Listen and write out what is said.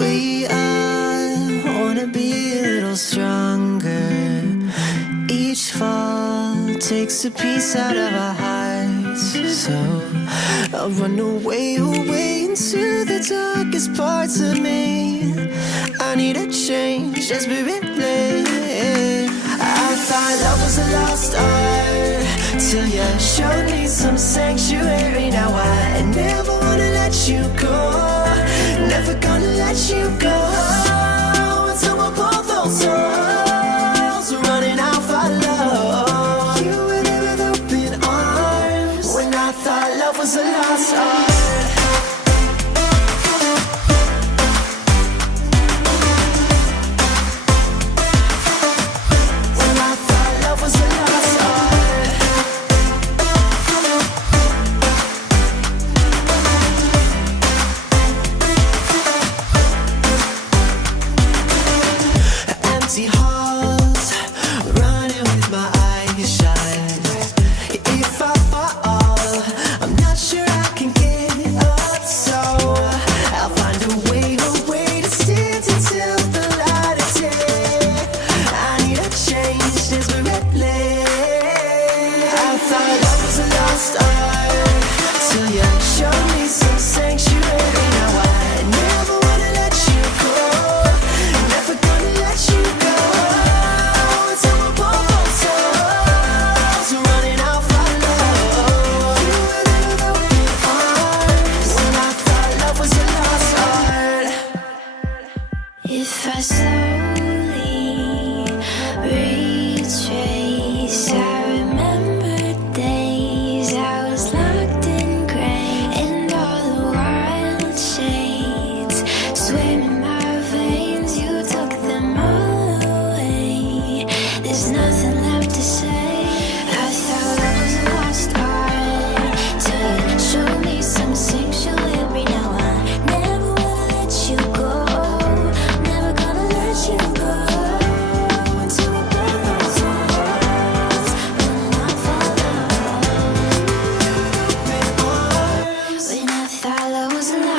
We all wanna be a little stronger. Each fall takes a piece out of our hearts. So I'll run away, away into the darkest parts of me. I need a change desperately. I thought love was a lost art till you showed me some sanctuary. Now I never wanna let you go, never gonna let you go until we're both on souls running out for love. You were there with open arms when I thought love was a lost art. If I slowly retrace, I remember days I was locked in gray, and all the wild shades swim in my veins. You took them all away, there's nothing left to say. I thought I was a lost art till you showed me some sanctuary. Now I never wanna let you go, I thought love was a lie.